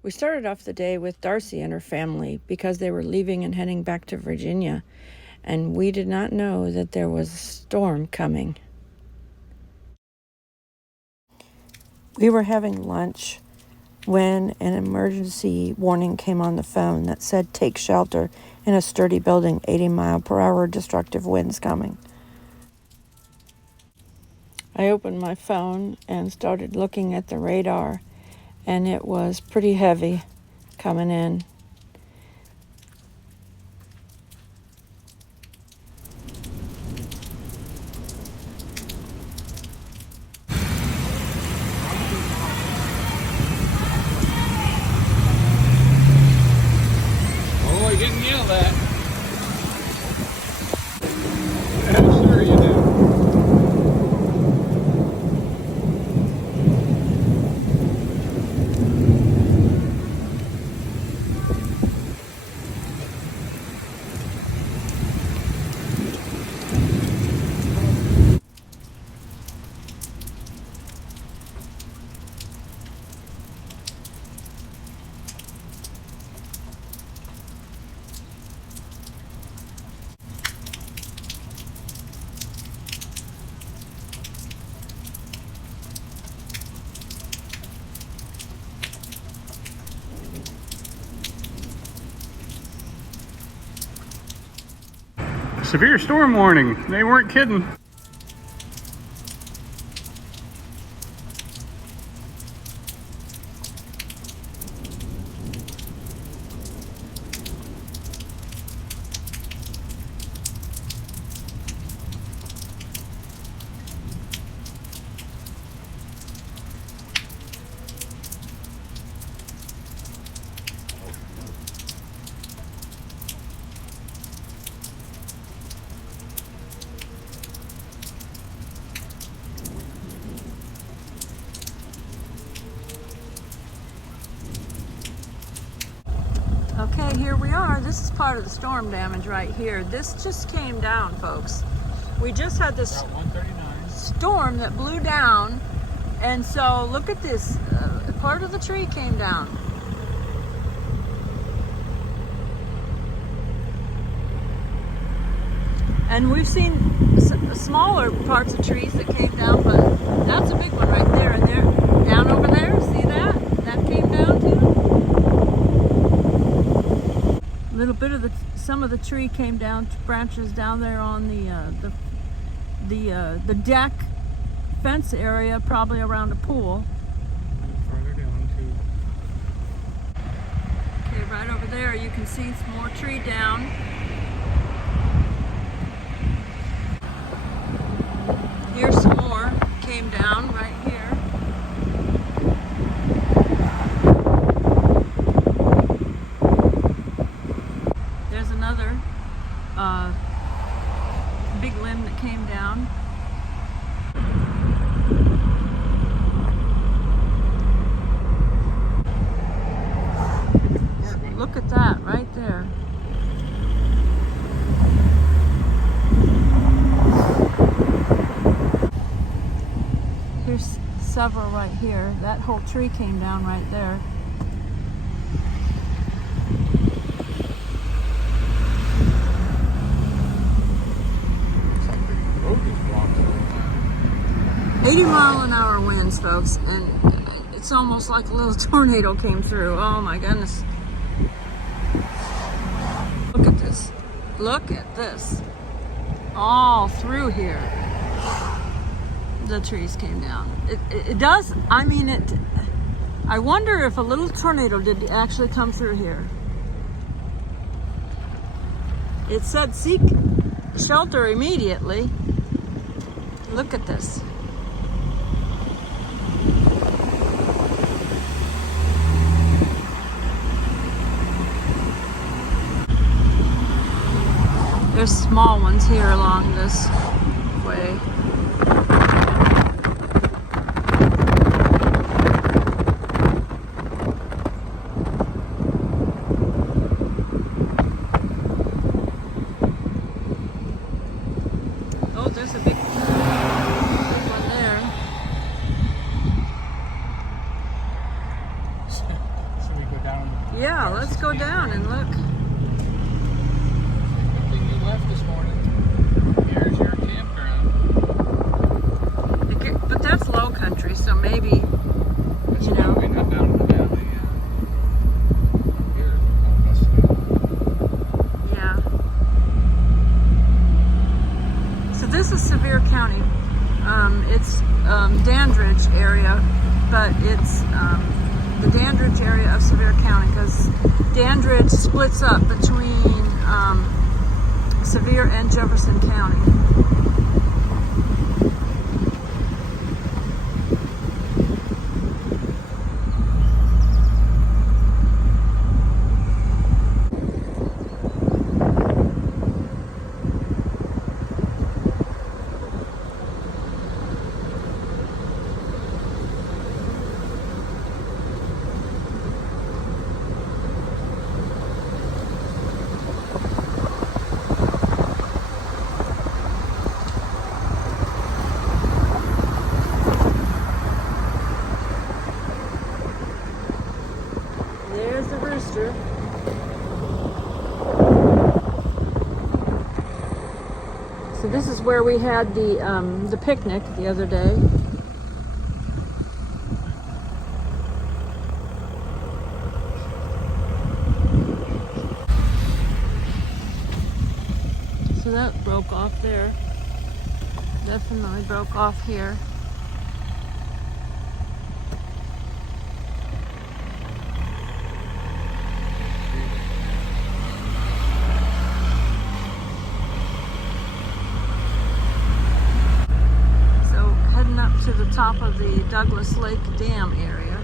We started off the day with Darcy and her family because they were leaving and heading back to Virginia, and we did not know that there was a storm coming. We were having lunch when an emergency warning came on the phone that said, "Take shelter in a sturdy building, 80-mile-per-hour destructive winds coming." I opened my phone and started looking at the radar, and it was pretty heavy coming in. Oh, you're getting yelled at. I'm sure you do. Severe storm warning. They weren't kidding. Okay, here we are. This is part of the storm damage right here. This just came down, folks. We just had this storm that blew down, and so look at this. Part of the tree came down. And we've seen smaller parts of trees that came down, but that's a big one right there. And there, down over there, see that? That came down too. A little bit of some of the tree came down, branches down there on the deck fence area, probably around a pool. Farther down too. Okay, right over there you can see some more tree down. Here's some more came down right here. There's another big limb that came down. Look at that right there. Here's several right here. That whole tree came down right there. Road is blocked right now. 80-mile-an-hour winds, folks, and it's almost like a little tornado came through. Oh my goodness. Look at this. Look at this. All through here. The trees came down. It does, I mean, I wonder if a little tornado did actually come through here. It said seek shelter immediately. Look at this. There's small ones here along this way. Oh, there's a big one there. So we go Yeah, let's go down and look. Good thing you left this morning. Here's your campground. But that's low country, so maybe, That's you why know. we got down in the valley. Here, Augusta. Yeah. So this is Sevier County. It's Dandridge area, but it's the Dandridge area of Sevier County because Dandridge splits up between Sevier and Jefferson County. There's the rooster. So this is where we had the picnic the other day. So that broke off there. Definitely broke off here. To the top of the Douglas Lake Dam area.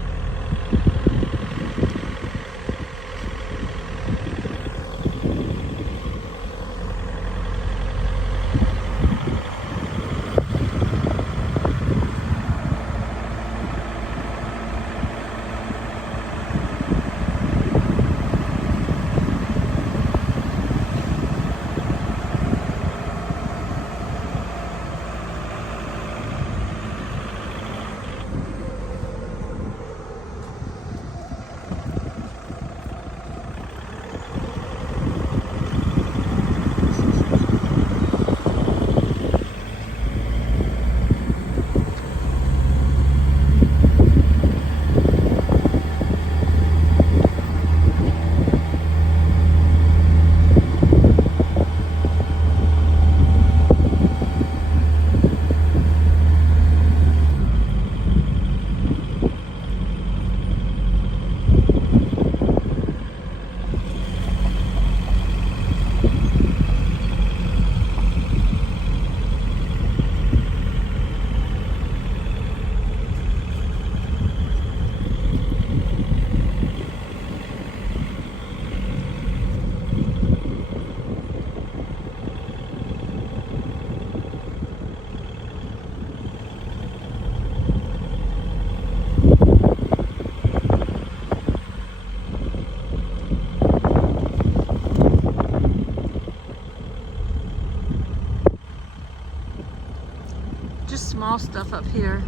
Just small stuff up here.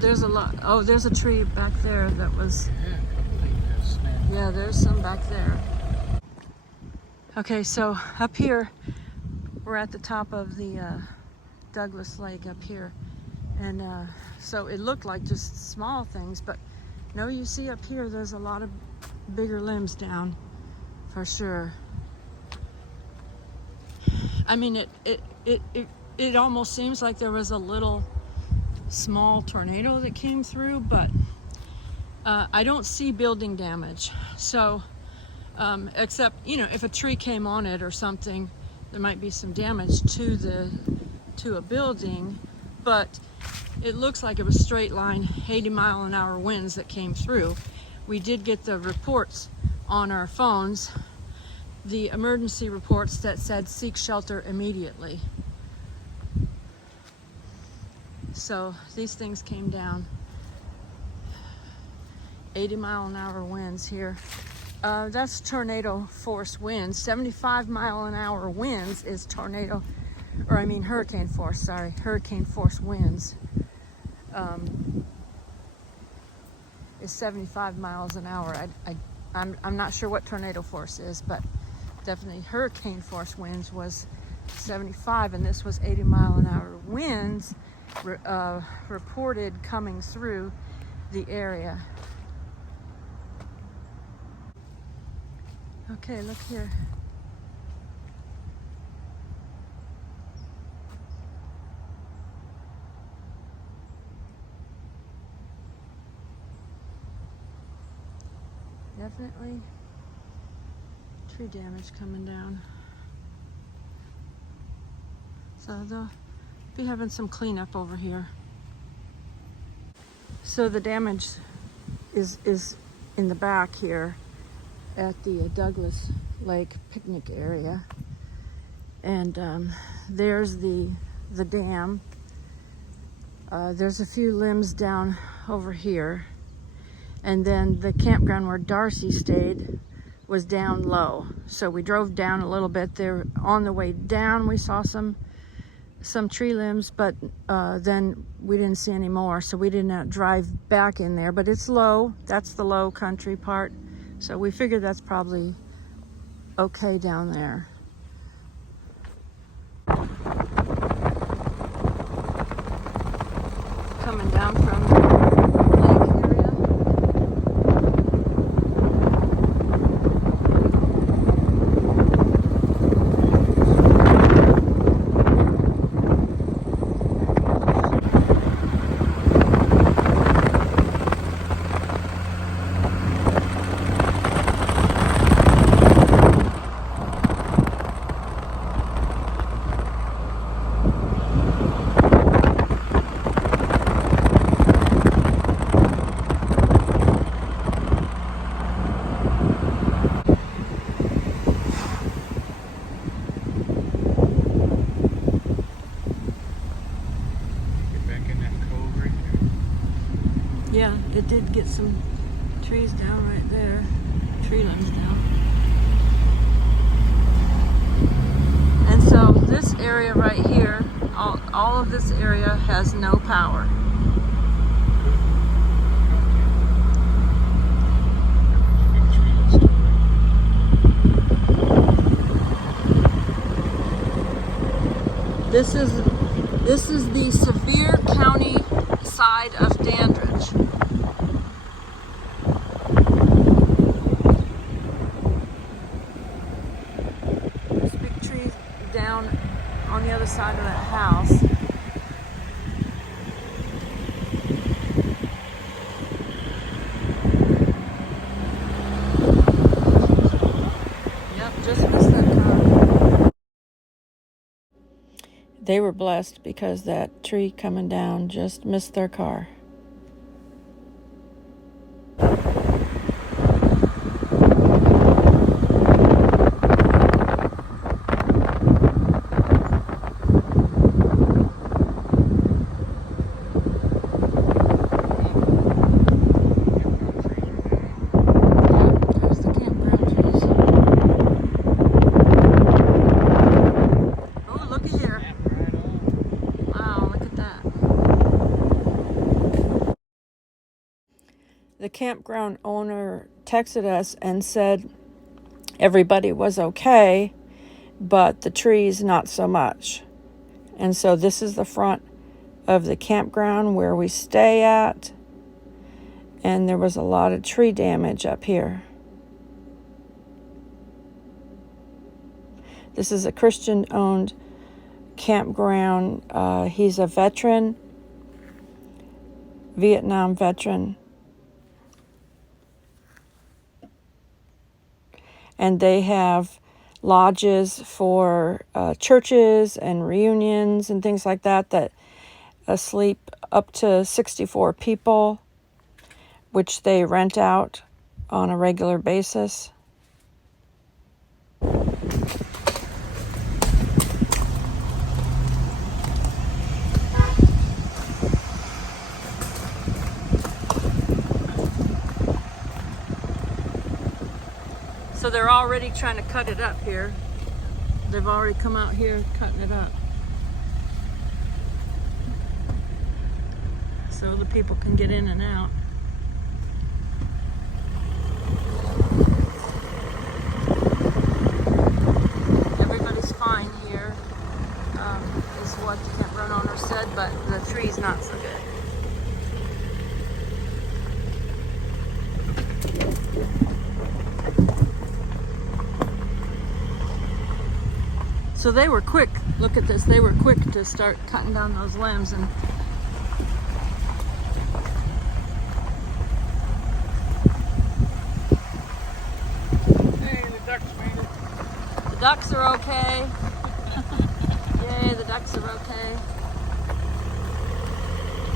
There's a lot. Oh, there's a tree back there that was. Yeah, there's some back there. Okay, so up here, we're at the top of the Douglas Lake up here. And so it looked like just small things, but no, you see up here, there's a lot of bigger limbs down, for sure. I mean, it almost seems like there was a little small tornado that came through, but I don't see building damage. So, except, you know, if a tree came on it or something, there might be some damage to a building, but it looks like it was straight line 80-mile-an-hour winds that came through. We did get the reports on our phones, the emergency reports that said seek shelter immediately. So these things came down. 80-mile-an-hour winds here. That's tornado force winds. 75-mile-an-hour winds is tornado, or I mean hurricane force, sorry. Hurricane force winds is 75 miles an hour. I'm not sure what tornado force is, but definitely hurricane force winds was 75, and this was 80-mile-an-hour winds reported coming through the area. Okay, look here. Definitely tree damage coming down. So they'll be having some cleanup over here. So the damage is in the back here at the Douglas Lake picnic area. And there's the dam. There's a few limbs down over here. And then the campground where Darcy stayed was down low. So we drove down a little bit there. On the way down, we saw some tree limbs, but then we didn't see any more. So we did not drive back in there, but it's low. That's the low country part. So we figured that's probably okay down there. Coming down from the lake area. Yeah, it did get some trees down right there, tree limbs down. And so this area right here, all of this area has no power. This is the Sevier County side of Dandridge. There's a big tree down on the other side of that house. Yep, just missed that car. They were blessed because that tree coming down just missed their car. The campground owner texted us and said everybody was okay, but the trees not so much. And so this is the front of the campground where we stay at, and there was a lot of tree damage up here. This is a Christian-owned campground. He's a veteran, Vietnam veteran. And they have lodges for churches and reunions and things like that sleep up to 64 people, which they rent out on a regular basis. So they're already trying to cut it up here. They've already come out here cutting it up. So the people can get in and out. Everybody's fine here, is what the campground owner said, but the tree's not so good. So they were quick, look at this, they were quick to start cutting down those limbs. And hey, the ducks made it. the ducks are okay. Yay, the ducks are okay.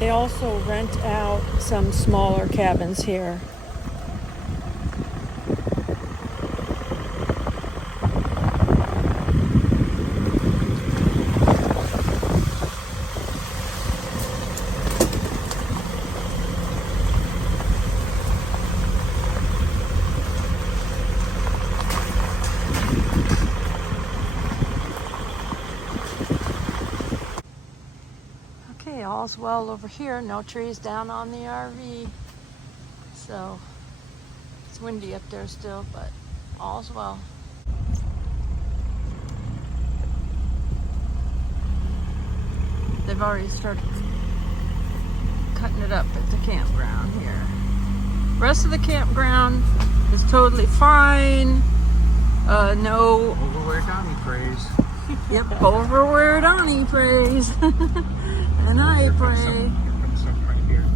They also rent out some smaller cabins here. Okay, all's well over here. No trees down on the RV. So it's windy up there still, but all's well. They've already started cutting it up at the campground here. Rest of the campground is totally fine. No. Over where Donny prays. Yep, over where Donny prays. And I pray. Here comes some right here.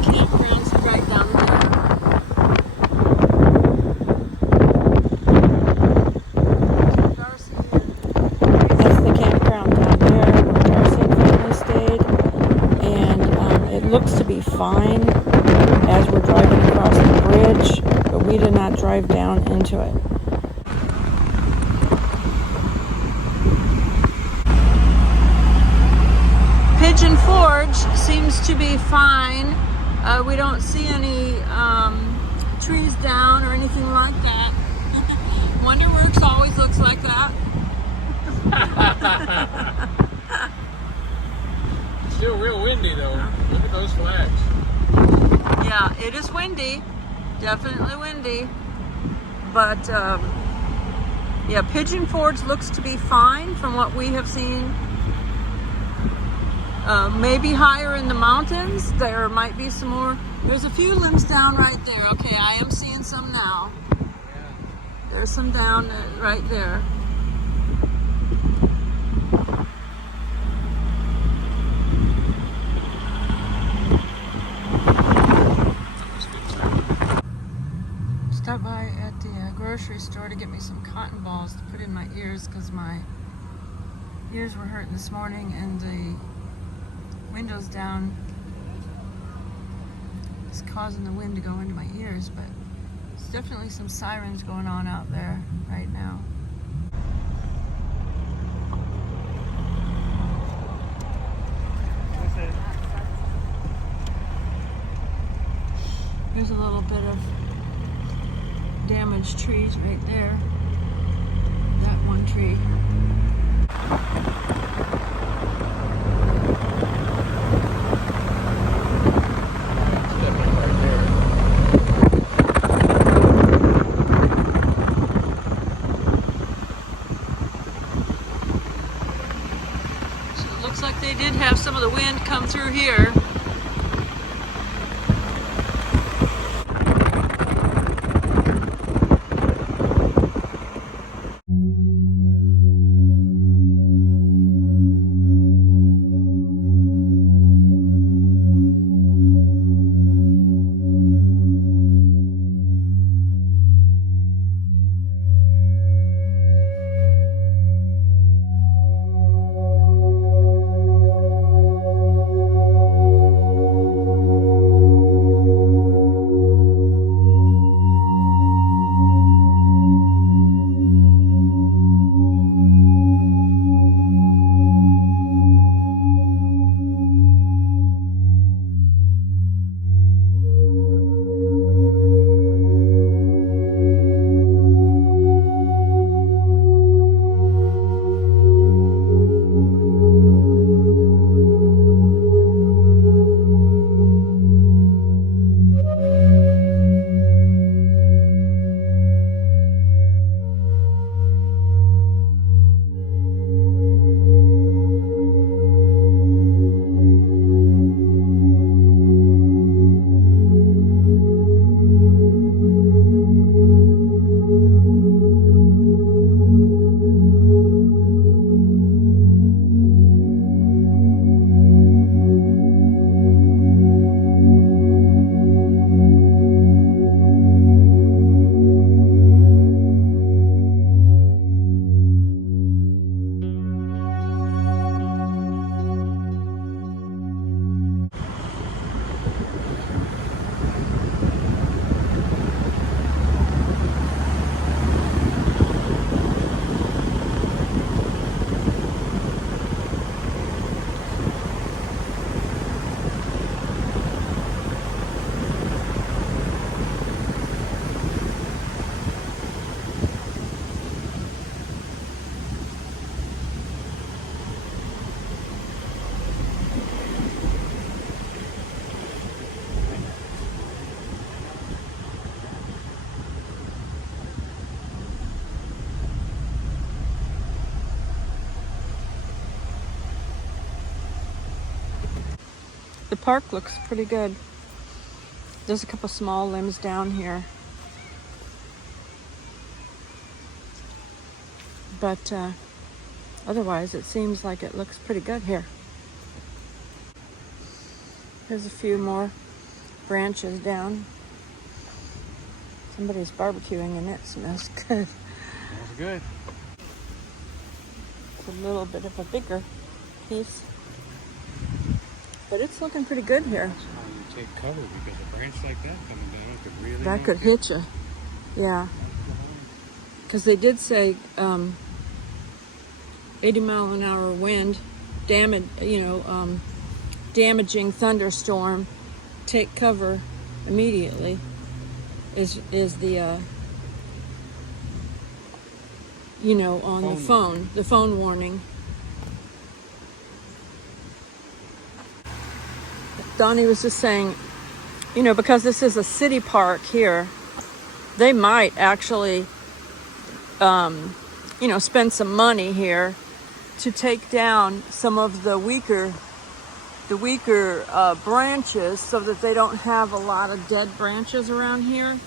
Campground's right down there. Darcy here. That's the campground down there where Darcy and family stayed. And it looks to be fine as we're driving across the bridge, but we did not drive down into it. Pigeon Forge seems to be fine. We don't see any trees down or anything like that. Wonderworks always looks like that. Still real windy though. Look at those flags. Yeah, it is windy. Definitely windy. But yeah, Pigeon Forge looks to be fine from what we have seen. Maybe higher in the mountains, there might be some more. There's a few limbs down right there. Okay, I am seeing some now. There's some down right there. Stopped by at the grocery store to get me some cotton balls to put in my ears because my ears were hurting this morning and the windows down is causing the wind to go into my ears, but there's definitely some sirens going on out there right now. There's a little bit of damaged trees right there. That one tree. Looks like they did have some of the wind come through here. The park looks pretty good. There's a couple small limbs down here. But otherwise, it seems like it looks pretty good here. There's a few more branches down. Somebody's barbecuing and it smells good. Smells good. It's a little bit of a bigger piece. But it's looking pretty good here. That's how you take cover, because a branch like that coming down could really... That could hit you. Yeah. Because they did say 80-mile-an-hour wind, damaging thunderstorm, take cover immediately is the on the phone warning. Donny was just saying, because this is a city park here, they might actually spend some money here to take down some of the weaker branches, so that they don't have a lot of dead branches around here.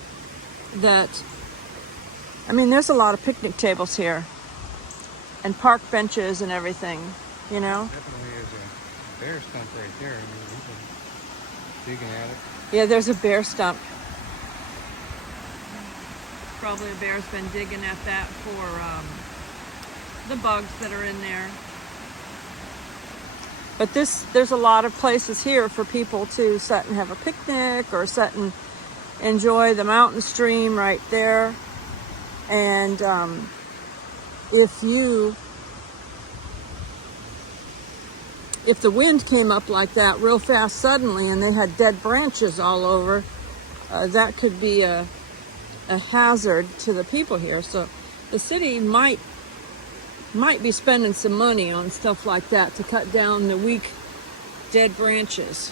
There's a lot of picnic tables here and park benches and everything, Definitely is a bear stump right there. We've been digging at it. Yeah, there's a bear stump. Probably a bear's been digging at that for the bugs that are in there. But there's a lot of places here for people to sit and have a picnic, or sit and enjoy the mountain stream right there. And if the wind came up like that real fast suddenly and they had dead branches all over, that could be a hazard to the people here. So the city might be spending some money on stuff like that to cut down the weak, dead branches.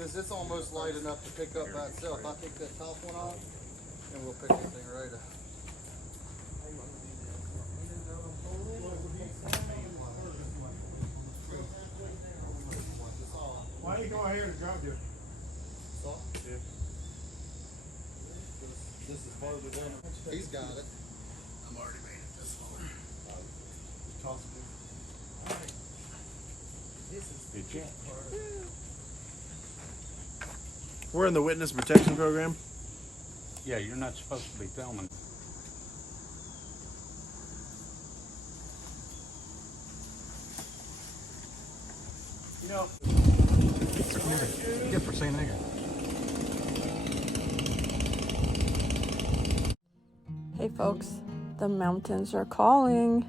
Because it's almost light enough to pick up by itself. I take that top one off, and we'll pick everything right up. Why don't you go ahead and drop you? Stop. Yeah. This is farther down. He's got it. I'm already made it this far. Toss it. Alright. This is Good job. We're in the witness protection program. Yeah, you're not supposed to be filming. You know. Yeah, for saying nigger. Hey folks, the mountains are calling.